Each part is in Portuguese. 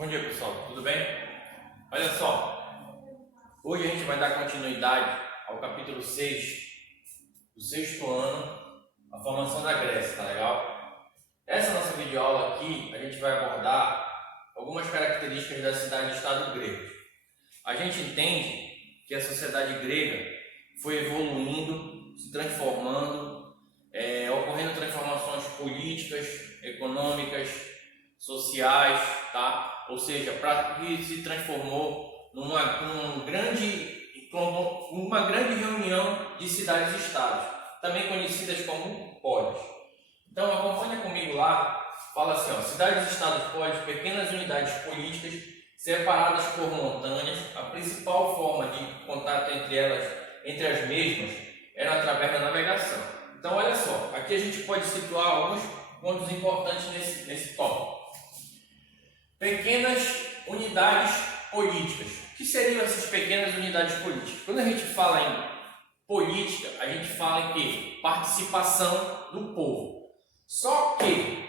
Bom dia, pessoal, tudo bem? Olha só, hoje a gente vai dar continuidade ao capítulo 6 do sexto ano, a formação da Grécia, tá legal? Essa nossa videoaula aqui, a gente vai abordar algumas características da cidade-estado grega. A gente entende que a sociedade grega foi evoluindo, se transformando, ocorrendo transformações políticas, econômicas, sociais, tá? Ou seja, para que se transformou numa grande reunião de cidades-estados, também conhecidas como polis. Então acompanha comigo lá, fala assim, ó, cidades-estados polis, pequenas unidades políticas separadas por montanhas. A principal forma de contato entre as mesmas, era através da navegação. Então olha só, aqui a gente pode situar alguns pontos importantes nesse tópico. Pequenas unidades políticas. O que seriam essas pequenas unidades políticas? Quando a gente fala em política, a gente fala em quê? Participação do povo. Só que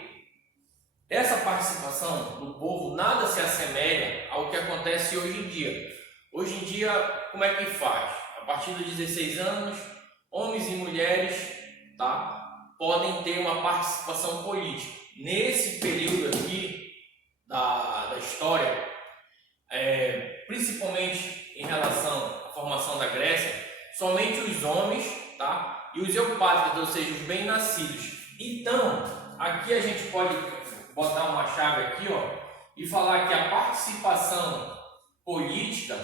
essa participação do povo nada se assemelha ao que acontece hoje em dia. Hoje em dia, como é que faz? A partir dos 16 anos, homens e mulheres, tá, podem ter uma participação política. Nesse período aqui da história, principalmente em relação à formação da Grécia, somente os homens, tá, e os eupátridas, ou seja, os bem-nascidos. Então, aqui a gente pode botar uma chave aqui, ó, e falar que a participação política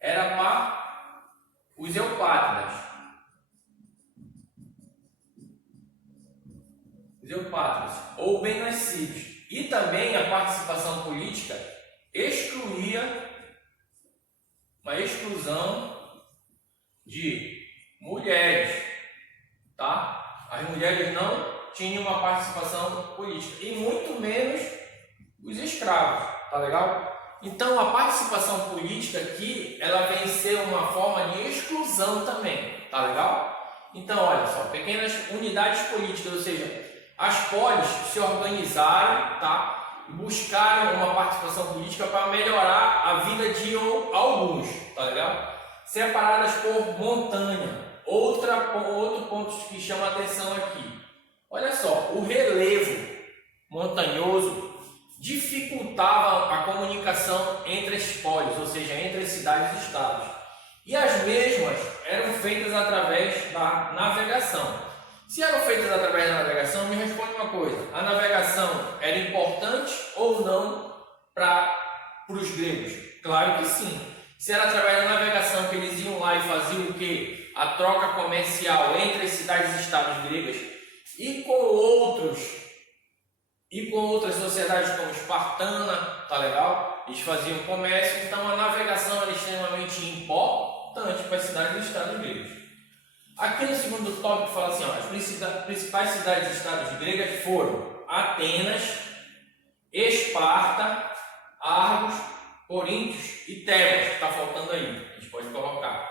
era para os eupátridas. Os eupátridas, ou bem-nascidos. E também a participação política excluía uma exclusão de mulheres, tá? As mulheres não tinham uma participação política, e muito menos os escravos, tá legal? Então a participação política aqui, ela vem ser uma forma de exclusão também, tá legal? Então olha só, pequenas unidades políticas, ou seja, as polis se organizaram, tá, e buscaram uma participação política para melhorar a vida de alguns, tá legal? Separadas por montanha. Outro ponto que chama a atenção aqui. Olha só, o relevo montanhoso dificultava a comunicação entre as polis, ou seja, entre as cidades e estados. E as mesmas eram feitas através da navegação. Se eram feitas através da navegação, me responde uma coisa: a navegação era importante ou não para os gregos? Claro que sim. Se era através da navegação que eles iam lá e faziam o quê? A troca comercial entre as cidades e estados gregas e com outras sociedades como espartana, tá legal? Eles faziam comércio, então a navegação era extremamente importante para as cidades e estados gregos. Aqui no segundo tópico fala assim, ó, as principais cidades e estados gregas foram Atenas, Esparta, Argos, Coríntios e Tebas. Está faltando aí, a gente pode colocar.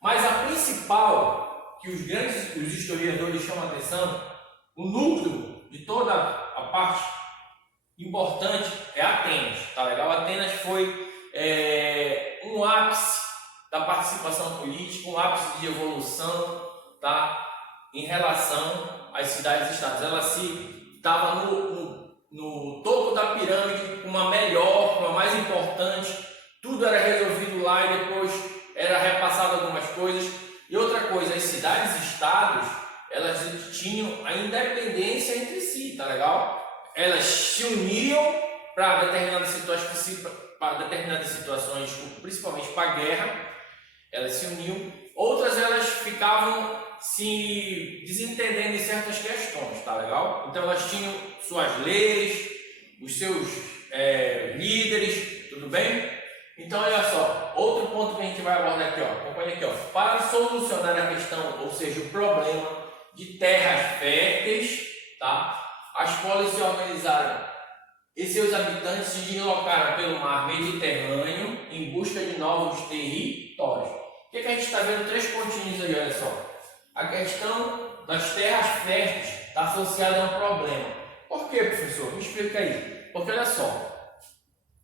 Mas a principal, que os historiadores chamam a atenção, o núcleo de toda a parte importante é Atenas, tá legal? Atenas foi um ápice da participação política, um ápice de evolução, tá, em relação às cidades e estados. Ela estava no topo da pirâmide, uma melhor, uma mais importante, tudo era resolvido lá e depois era repassado algumas coisas. E outra coisa, as cidades e estados, elas tinham a independência entre si, tá legal? Elas se uniam para determinadas situações, principalmente para a guerra. Elas se uniam, outras elas ficavam se desentendendo em certas questões, tá legal? Então elas tinham suas leis, os seus líderes, tudo bem? Então olha só, outro ponto que a gente vai abordar aqui, ó, acompanha aqui, ó. Para solucionar a questão, ou seja, o problema de terras férteis, tá? As polis se organizaram e seus habitantes se deslocaram pelo mar Mediterrâneo em busca de novos territórios. O que a gente está vendo? Três pontinhos aí, olha só. A questão das terras férteis está associada a um problema. Por quê, professor? Me explica aí. Porque olha só,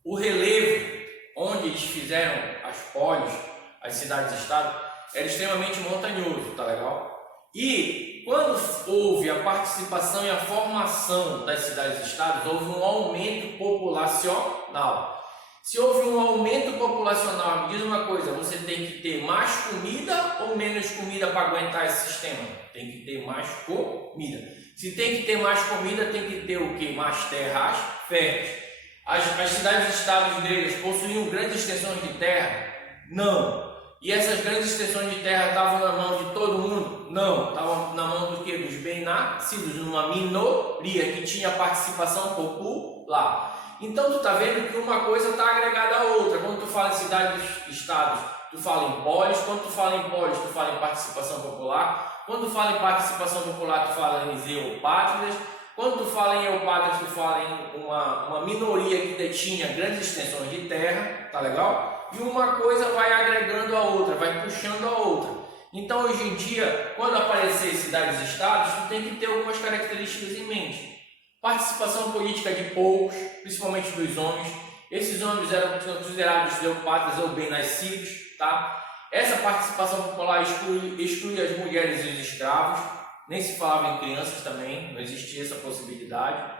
o relevo onde eles fizeram as polis, as cidades-estado, era extremamente montanhoso, tá legal? E quando houve a participação e a formação das cidades-estados, houve um aumento populacional. Se houve um aumento populacional, me diz uma coisa, você tem que ter mais comida ou menos comida para aguentar esse sistema? Tem que ter mais comida. Se tem que ter mais comida, tem que ter o que? Mais terras férteis. As cidades-estados gregas possuíam grandes extensões de terra? Não. E essas grandes extensões de terra estavam na mão de todo mundo? Não. Estavam na mão do que? Dos bem-nascidos, numa minoria que tinha participação popular. Então tu está vendo que uma coisa está agregada à outra. Quando tu fala em cidades-estados, tu fala em polis. Quando tu fala em polis, tu fala em participação popular. Quando tu fala em participação popular, tu fala em eupátridas. Quando tu fala em eupátridas, tu fala em uma minoria que detinha grandes extensões de terra, tá legal? E uma coisa vai agregando a outra, vai puxando a outra. Então hoje em dia, quando aparecer cidades-estados, tu tem que ter algumas características em mente. Participação política de poucos, principalmente dos homens. Esses homens eram considerados eupátridas ou bem-nascidos, tá? Essa participação popular exclui as mulheres e os escravos. Nem se falava em crianças também, não existia essa possibilidade,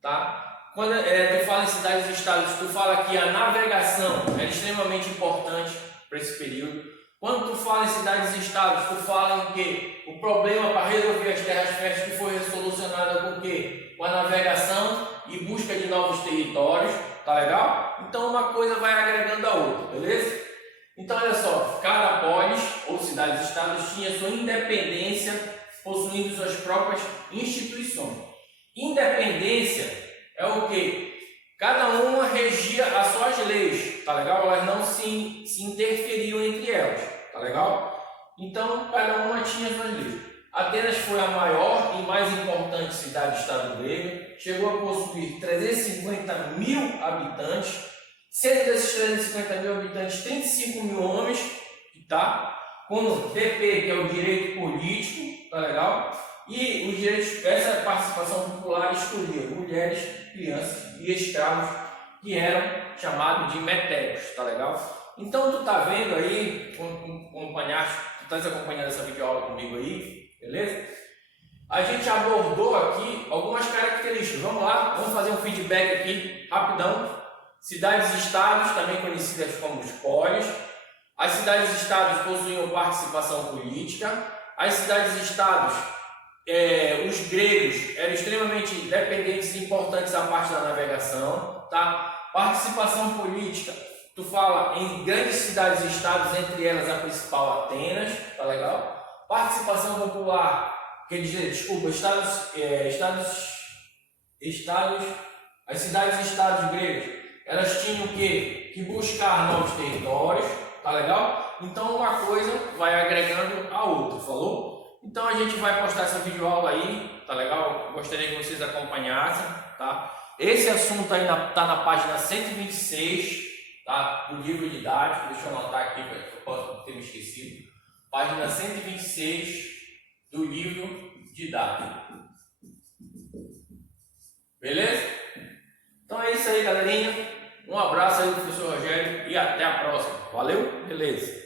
tá? Quando tu fala em cidades-estados, tu fala que a navegação era extremamente importante para esse período. Quando tu fala em cidades-estados, tu fala em que o problema para resolver as terras férteis que foi solucionado com o quê? Com a navegação e busca de novos territórios, tá legal? Então uma coisa vai agregando a outra, beleza? Então olha só, cada polis ou cidades-estados tinha sua independência, possuindo suas próprias instituições. Independência é o que? Cada uma regia as suas leis, tá legal? Elas não se interferiam entre elas, tá legal? Então, cada uma tinha suas leis. Atenas foi a maior e mais importante cidade-estado grega, chegou a possuir 350 mil habitantes, sendo desses 350 mil habitantes, 35 mil homens, tá? Com DP, que é o direito político, tá legal? E os direitos, essa participação popular excluía mulheres, crianças e escravos, que eram chamados de metélicos, tá legal? Então tu tá vendo aí, tu tá acompanhando essa videoaula comigo aí, beleza? A gente abordou aqui algumas características. Vamos lá, vamos fazer um feedback aqui rapidão. Cidades-estados, também conhecidas como os polis. As cidades-estados possuíam participação política. As cidades-estados, os gregos eram extremamente dependentes e importantes à parte da navegação, tá? Participação política, tu fala em grandes cidades-estados, entre elas a principal Atenas, tá legal? Participação popular, quer dizer, desculpa, as cidades-estados gregos, elas tinham o quê? Que buscar novos territórios, tá legal? Então uma coisa vai agregando a outra, falou? Então a gente vai postar essa videoaula aí, tá legal? Gostaria que vocês acompanhassem, tá? Esse assunto aí tá na página 126, tá? Do livro didático, deixa eu anotar aqui para que eu possa ter me esquecido. Página 126 do livro didático. Beleza? Então é isso aí, galerinha. Um abraço aí do professor Rogério e até a próxima. Valeu? Beleza.